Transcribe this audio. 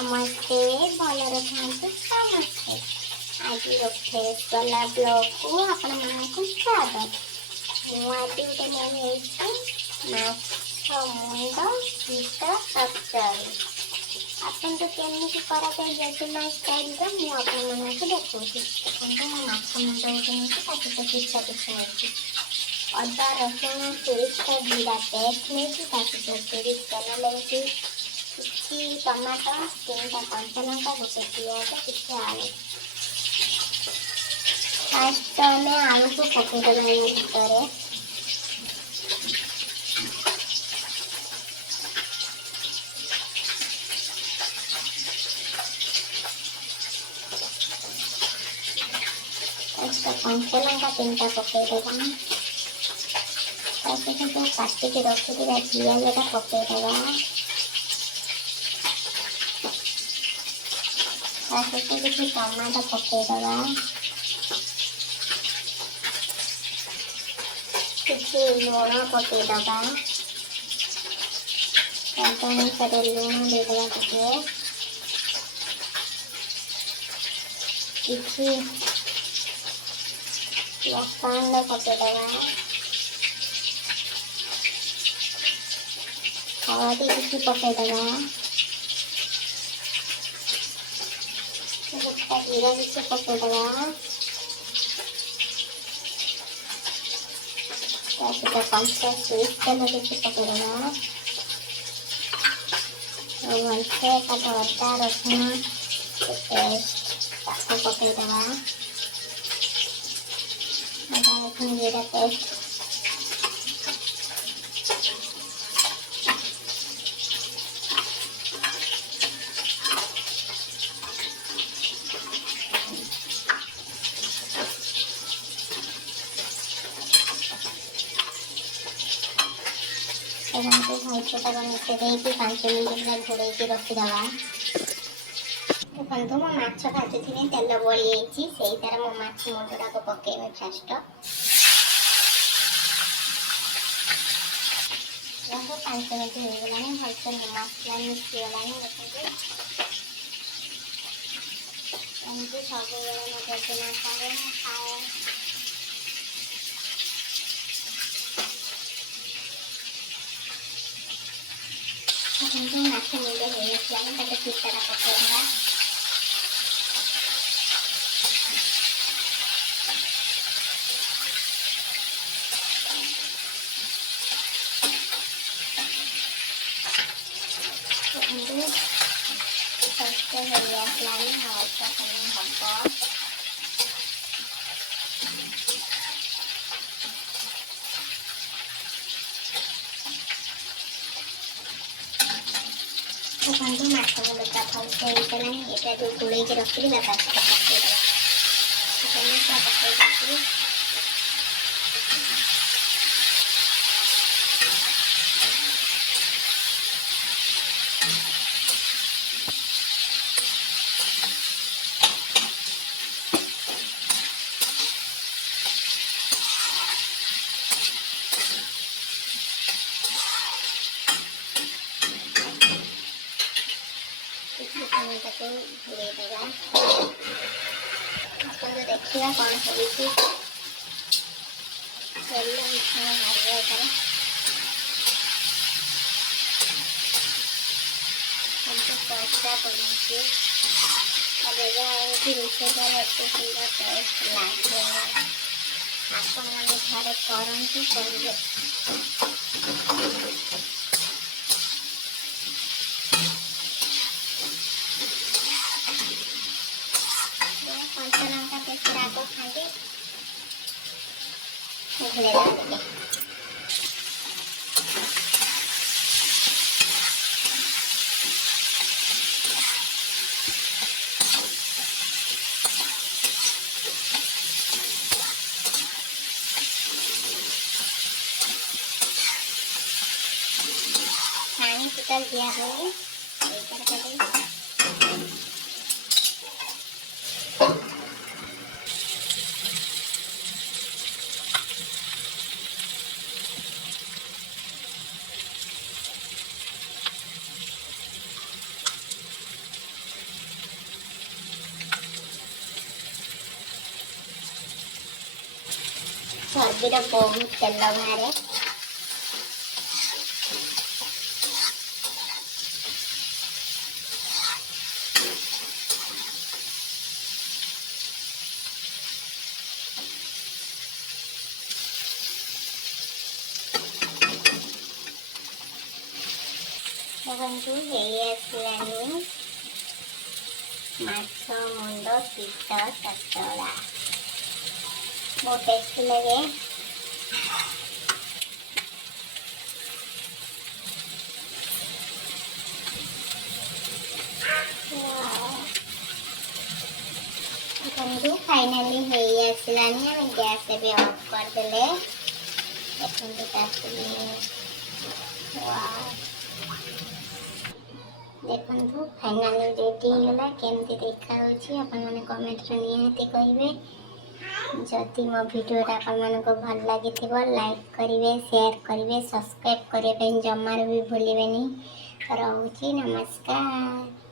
नमस्ते भलरे थांतु समस्ते आज फ्रेश वाला ब्लॉग को आपण मानकु स्वागत मु आज उठे नहीं माछ मुंड शीत तरकारी अपन तो केमती करा जाए जैसे माछ स्टाइल रो मु आपण मानकु देखौछि देखंतु मु माछ मुंड उठे नहीं ताकि तो किछा किछा नहीं अदा रसुण पेस्ट जीरा पेस्ट नहीं ताकि तो तेरी तेल लेके କିଛି ଟମାଟୋ 3ଟା କଞ୍ଚା ଲଙ୍କା ଗୋଟେ ପିଆଜ କିଛି ଆଳୁ ଫାଷ୍ଟ ଆମେ ଆଳୁକୁ ପକେଇଦେବା ଏଇ ଭିତରେ କଞ୍ଚା ଲଙ୍କା 3ଟା ପକେଇଦେବା ତା ସହିତ ଯୋଉ କାଟିକି ରଖିଥିବା ପିଆଜଟା ପକେଇଦେବା ताकि किसी टमाटर पकेइदवा किसी लूण पकेइदवा अनुसार लूण देदेवा टिके किसी लसण पकेइदवा हळदी किसी पकेइदवा जीरा किसी पकेइदवा ताकि पंचा स्वीट तेल किसी पकेइदवा और भलसे अदा रसुण पेस्ट ताको पकेइदवा अदा रसुण जीरा पेस्ट भाईटा मिसे देकी 5 मिनट घोड़े रखीदवा देखो मो माछ भाजुथी तेल बड़ी से तार मो माछ मुंडा को पकेबे फास्ट 5 मिनट हो गलानी भलसे मसला मिसीगला देखते एमती सब मो जजेमा खाए खाए কিন্তু মাছ মুন্ড হয়ে গেছে আমি তাকে চিটটা পকাইবা কিন্তু ফার্স্ট হয়ে আসলাম হালকা করে হব बंधु माछ मुंडा भलसे होगलानी एटा जो गोड़े के रखी बाबा पकेइदवा पकेइदे घोड़े देवा अपन तो देखिए कौन होगी तेल इसमें मारिएगा हमको पैसा पड़ेगी अब कि रोषेदार एत सुंदर टेस्ट लगे आपण मैंने घरे करंतु करेंगे पानी टोटल दिया है चर्बीर बहुत तेल बाहर। ଦେଖନ୍ତୁ ହେଇ ଆସିଲାଣି ମାଛ ମୁଣ୍ଡ ପିଠ ଚଟଡ଼ା। ବହୁତ ଟେଷ୍ଟି ଲାଗେ। ଦେଖନ୍ତୁ ଫାଇନାଲି ହେଇ ଆସିଲାଣି। ଆମେ ଗ୍ୟାସ୍ ଏବେ ଅଫ୍ କରିଦେଲେ। ଦେଖନ୍ତୁ ତାକୁ देखु फाइनाली रेडी होगा केमती देखा आपने कमेंट निहाती कहे। जदि मो वीडियो आपन को भल लगी लाइक करेंगे, शेयर करेंगे, सब्सक्राइब करने जमार भी भूलें। रोची नमस्कार।